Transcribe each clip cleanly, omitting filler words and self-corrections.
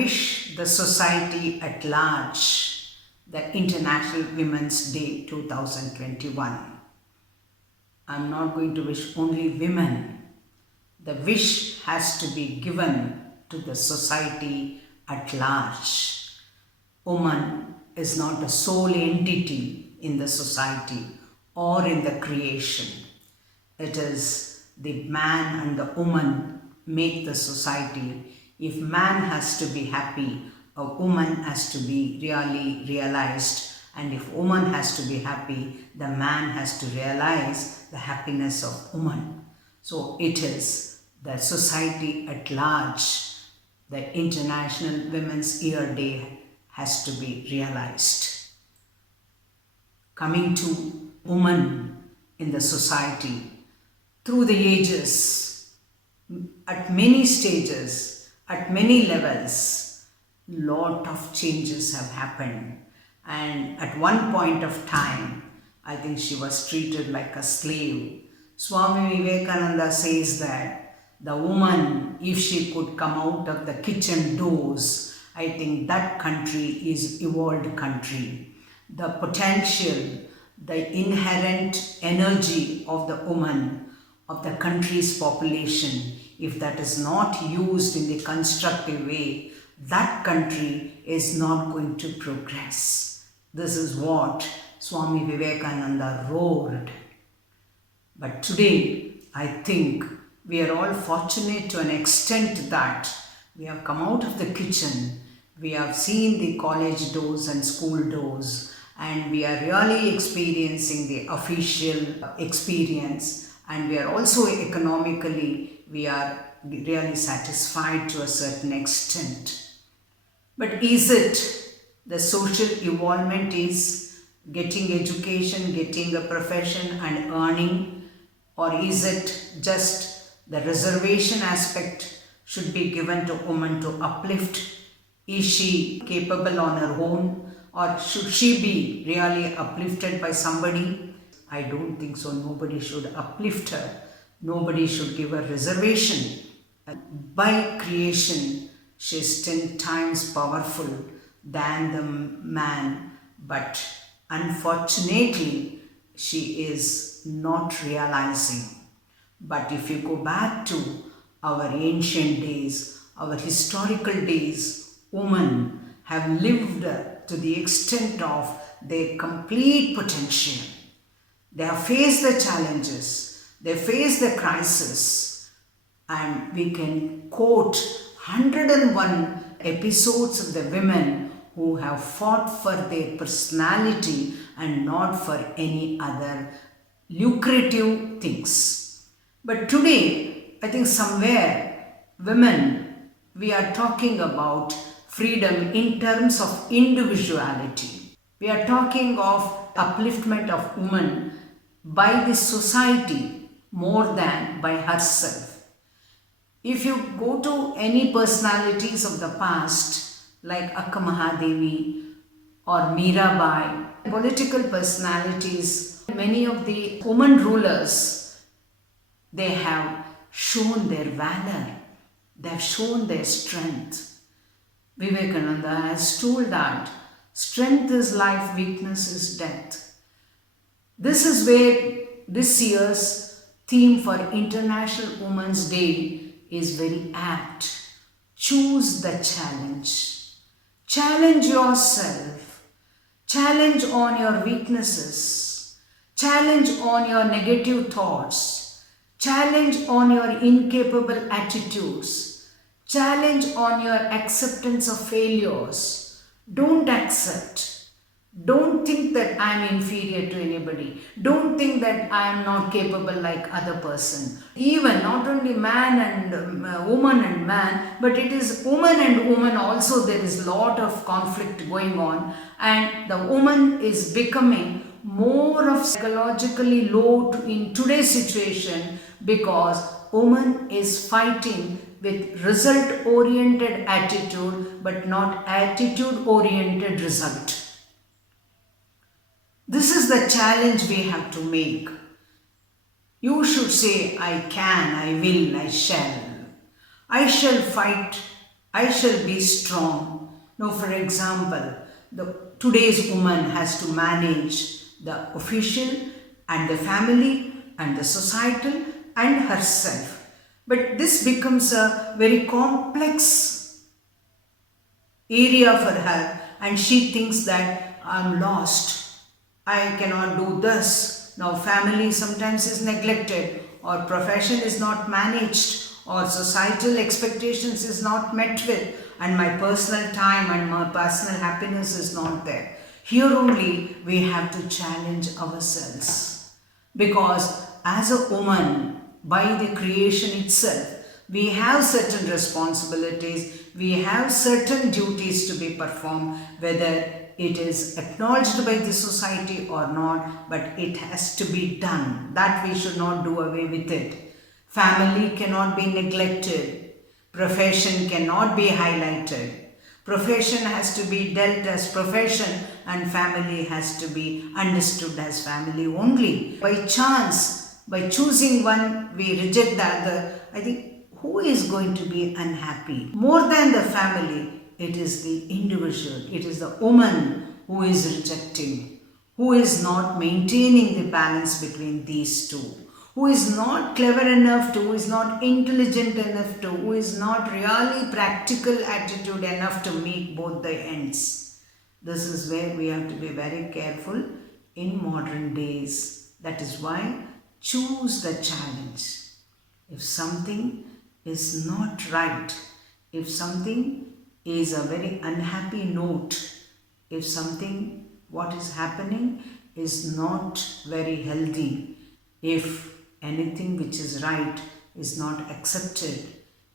wish the society at large the International Women's Day 2021. I'm not going to wish only women. The wish has to be given to the society at large. Woman is not a sole entity in the society or in the creation. It is the man and the woman make the society. If man has to be happy, a woman has to be really realized. And if woman has to be happy, the man has to realize the happiness of woman. So it is the society at large. The International Women's Year Day has to be realized. Coming to women in the society, through the ages, at many stages, at many levels, lot of changes have happened. And at one point of time, I think she was treated like a slave. Swami Vivekananda says that the woman, if she could come out of the kitchen doors, I think that country is evolved country. The potential, the inherent energy of the woman, of the country's population, if that is not used in the constructive way, that country is not going to progress. This is what Swami Vivekananda roared. But today, I think we are all fortunate to an extent that we have come out of the kitchen, we have seen the college doors and school doors, and we are really experiencing the official experience, and we are also economically, we are really satisfied to a certain extent. But is it the social evolvement is getting education, getting a profession and earning, or is it just the reservation aspect should be given to women to uplift? Is she capable on her own, or should she be really uplifted by somebody? I don't think so. Nobody should uplift her. Nobody should give her reservation. By creation, she is 10 times powerful than the man, but unfortunately, she is not realizing. But if you go back to our ancient days, our historical days, women have lived to the extent of their complete potential. They have faced the challenges, they faced the crisis, and we can quote 101 episodes of the women who have fought for their personality and not for any other lucrative things. But today, I think somewhere, women, we are talking about freedom in terms of individuality. We are talking of upliftment of women by the society more than by herself. If you go to any personalities of the past, like Akka Mahadevi or Mirabai, political personalities, many of the women rulers, they have shown their valor, they have shown their strength. Vivekananda has told that strength is life, weakness is death. This is where this year's theme for International Women's Day is very apt. Choose the challenge. Challenge yourself. Challenge on your weaknesses. Challenge on your negative thoughts. Challenge on your incapable attitudes. Challenge on your acceptance of failures. Don't accept. Don't think that I am inferior to anybody. Don't think that I am not capable like other person. Even not only man and woman and man, but it is woman and woman also. There is a lot of conflict going on, and the woman is becoming more of psychologically low in today's situation because woman is fighting with result-oriented attitude but not attitude-oriented result. This is the challenge we have to make. You should say, I can, I will, I shall. I shall fight I shall be strong. Now, for example, today's woman has to manage the official and the family and the societal and herself. But this becomes a very complex area for her, and she thinks that I'm lost. I cannot do this. Now, family sometimes is neglected, or profession is not managed, or societal expectations is not met with, and my personal time and my personal happiness is not there. Here only we have to challenge ourselves, because as a woman, by the creation itself, we have certain responsibilities, we have certain duties to be performed, whether it is acknowledged by the society or not, but it has to be done. That we should not do away with it. Family cannot be neglected. Profession cannot be highlighted. Profession has to be dealt as profession, and family has to be understood as family only. By chance, by choosing one, we reject the other. I think who is going to be unhappy? More than the family, it is the individual, it is the woman who is rejecting, who is not maintaining the balance between these two, who is not clever enough to, who is not intelligent enough to, who is not really practical attitude enough to meet both the ends. This is where we have to be very careful in modern days. That is why choose the challenge. If something is not right, if something is a very unhappy note, if something what is happening is not very healthy, if anything which is right is not accepted,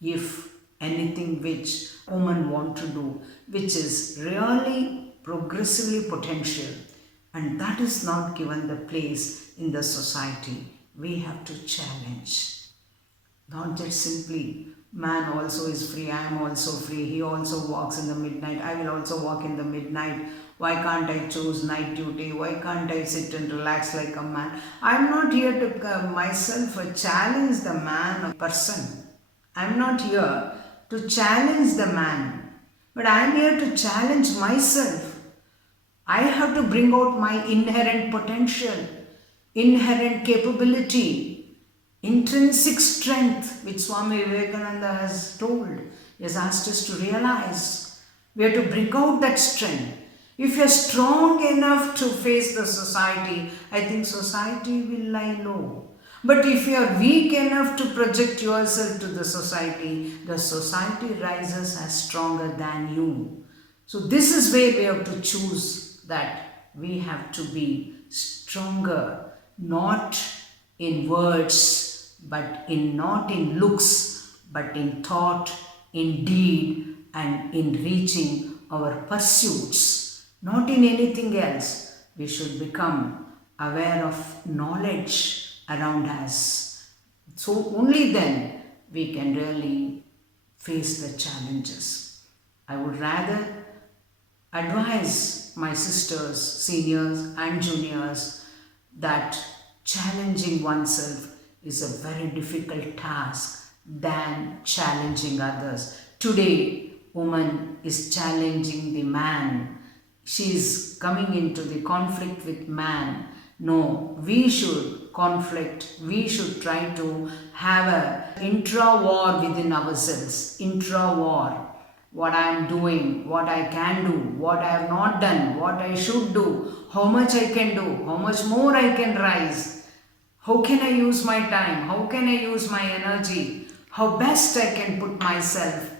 if anything which women want to do, which is really progressively potential, and that is not given the place in the society, we have to challenge. Not just simply, man also is free, I am also free, he also walks in the midnight, I will also walk in the midnight. Why can't I choose night duty? Why can't I sit and relax like a man? I am not here to myself challenge the man or person. I am not here to challenge the man, but I am here to challenge myself. I have to bring out my inherent potential, inherent capability, intrinsic strength, which Swami Vivekananda has told, he has asked us to realize. We have to bring out that strength. If you are strong enough to face the society, I think society will lie low. But if you are weak enough to project yourself to the society rises as stronger than you. So this is where we have to choose, that we have to be stronger, not in words, but not in looks, but in thought, in deed, and in reaching our pursuits. Not in anything else. We should become aware of knowledge around us. So only then we can really face the challenges. I would rather advise my sisters, seniors and juniors, that challenging oneself is a very difficult task than challenging others. Today, woman is challenging the man. She is coming into the conflict with man. No, we should conflict. We should try to have an intra-war within ourselves. Intra-war. What I am doing, what I can do, what I have not done, what I should do, how much I can do, how much more I can rise. How can I use my time? How can I use my energy? How best I can put myself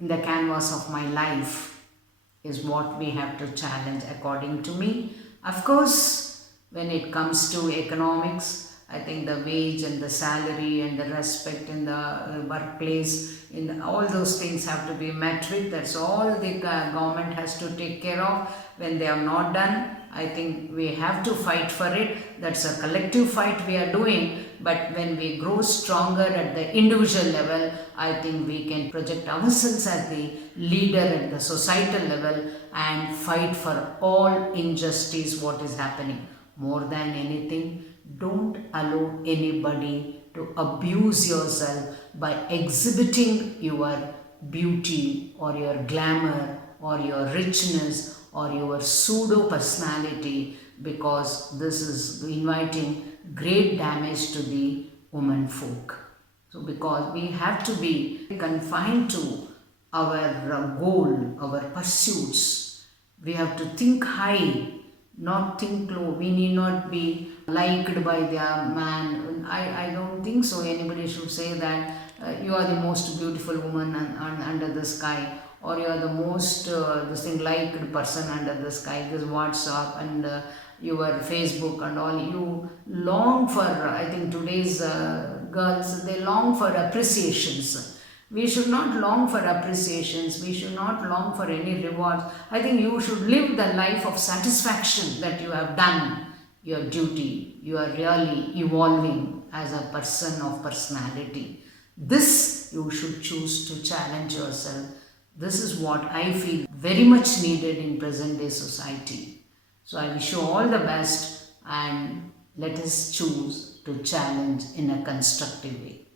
in the canvas of my life is what we have to challenge according to me. Of course, when it comes to economics, I think the wage and the salary and the respect in the workplace, all those things have to be met with. That's all the government has to take care of. When they are not done, I think we have to fight for it. That's a collective fight we are doing. But when we grow stronger at the individual level, I think we can project ourselves as the leader at the societal level and fight for all injustice what is happening. More than anything, don't allow anybody to abuse yourself by exhibiting your beauty or your glamour or your richness or your pseudo personality, because this is inviting great damage to the woman folk. So because we have to be confined to our goal, our pursuits, we have to think high, not think low. We need not be liked by their man. I don't think so. Anybody should say that you are the most beautiful woman under the sky, or you are the most liked person under the sky. This WhatsApp and your Facebook and all. You long for, I think today's girls, they long for appreciations. We should not long for appreciations. We should not long for any rewards. I think you should live the life of satisfaction that you have done your duty. You are really evolving as a person of personality. This you should choose to challenge yourself. This is what I feel very much needed in present day society. So I wish you all the best, and let us choose to challenge in a constructive way.